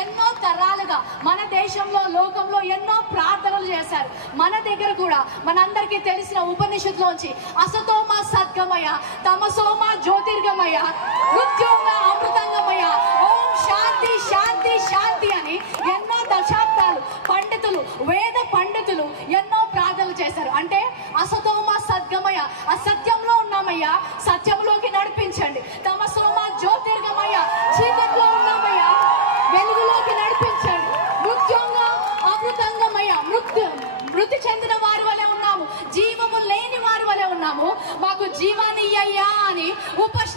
ఎన్నో తరాలుగా మన దేశంలో లోకంలో ఎన్నో ప్రార్థనలు చేశారు. మన దగ్గర కూడా మనందరికీ తెలిసిన ఉపనిషత్తులోంచి అసతోమ సద్గమయ, తమసోమ జ్యోతిర్గమయ, మృత్యోమ అమృతంగమయ, ఓం శాంతి శాంతి శాంతి అని ఎన్నో దశాబ్దాలు పండితులు, వేద పండితులు ఎన్నో ప్రార్థనలు చేశారు. అంటే అసతోమ సద్గమయ, అసత్యంలో ఉన్నామయ్యా, సత్యంలోకి నడిపించండి. తమసోమ జ్యోతిర్గమయ, చీకట్లో ఉన్నామయ్యా, వెలుగులోకి నడిపించండి. మృత్యోంగ అమృతంగమయ, మృతి చెందిన వారి వలె ఉన్నాము, జీవము లేని వారి వలె ఉన్నాము, మాకు జీవాన్ని ఇయ్యయ్యా అని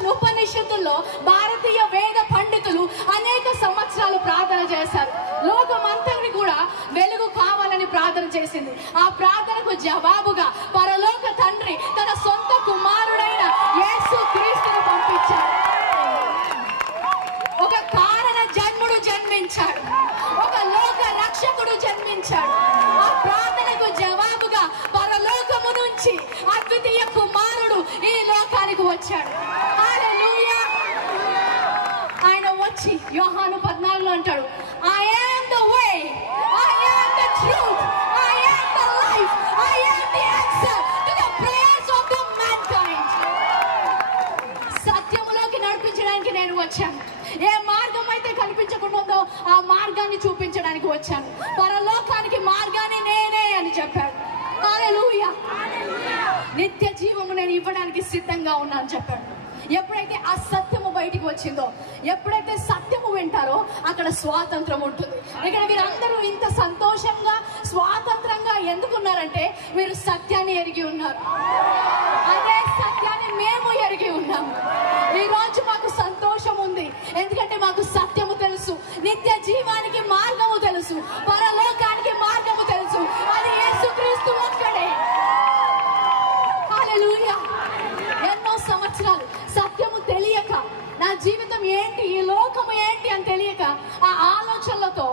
ఉపనిషత్తుల్లో భారతీయ వేద పండితులు అనేక సంవత్సరాలు ప్రార్థన చేశారు. లోకమంతటిని కూడా వెలుగు కావాలని ప్రార్థన చేసింది. ఆ ప్రార్థనకు జవాబుగా పరలోక తండ్రి తన సొంత కుమారుడైన యేసు క్రీస్తును పంపించాడు. ఒక కారణ జన్ముడు జన్మించాడు, ఒక లోక రక్షకుడు జన్మించాడు. ఆ ప్రార్థనకు జవాబుగా పరలోకము నుంచి అద్వితీయ కుమారుడు ఈ లోకానికి వచ్చాడు. హల్లెలూయా. ఆయన వచ్చి యోహాను 14లో అంటాడు, I am the way, I am the truth, I am the life, I am the answer to the prayers of the mankind. సత్యములోకి నడిపించడానికి నేను వచ్చాను. ఏ మార్గం అయితే కనిపించకుండా ఉందో ఆ మార్గాన్ని చూపించడానికి వచ్చాను. పరలోకానికి మార్గాన్ని నేనే అని చెప్పాడు. హల్లెలూయా. నిత్య జీవము నేను ఇవ్వడానికి సిద్ధంగా ఉన్నా అని చెప్పాడు. ఎప్పుడైతే ఆ సత్యము బయటికి వచ్చిందో, ఎప్పుడైతే సత్యము వింటారో అక్కడ స్వాతంత్రం ఉంటుంది. ఇక్కడ వీరందరూ ఇంత సంతోషంగా స్వాతంత్రంగా ఎందుకున్నారంటే వీరు సత్యాన్ని ఎరిగి ఉన్నారు. అదే సత్యాన్ని మేము ఎరిగి ఉన్నాము. ఈ రోజు మాకు సంతోషం ఉంది, ఎందుకంటే మాకు సత్యము తెలుసు, నిత్య జీవానికి మార్గము తెలుసు, పరలోకానికి మార్గము తెలుసు. అది యేసుక్రీస్తు ఒక్కడే. హల్లెలూయా. ఎన్నో సంవత్సరాలు సత్యము తెలియక, నా జీవితం ఏంటి, ఈ లోకము ఏంటి అని తెలియక ఆ ఆలోచనలతో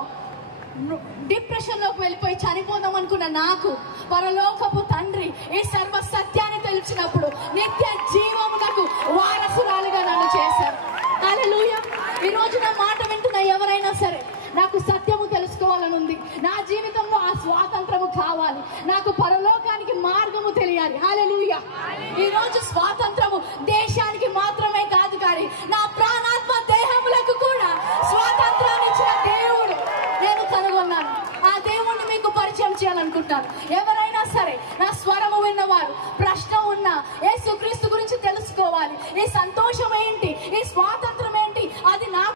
డిప్రెషన్ లోకి వెళ్ళిపోయి చనిపోదాం అనుకున్న నాకు పరలోకపు తండ్రి ఈ సర్వ సత్యాన్ని తెలిసినప్పుడు నిత్య జీవమునకు వారసురాలుగా నన్ను చేశారు. హల్లెలూయా. ఈ రోజు నా మాట వింటున్న ఎవరైనా సరే, నాకు సత్యము తెలుసుకోవాలని ఉంది, నా జీవితంలో ఆ స్వాతంత్రము కావాలి, నాకు పరలోకానికి మార్గము తెలియాలి. హల్లెలూయా. ఈ రోజు స్వాతంత్రము దేశానికి మాత్రం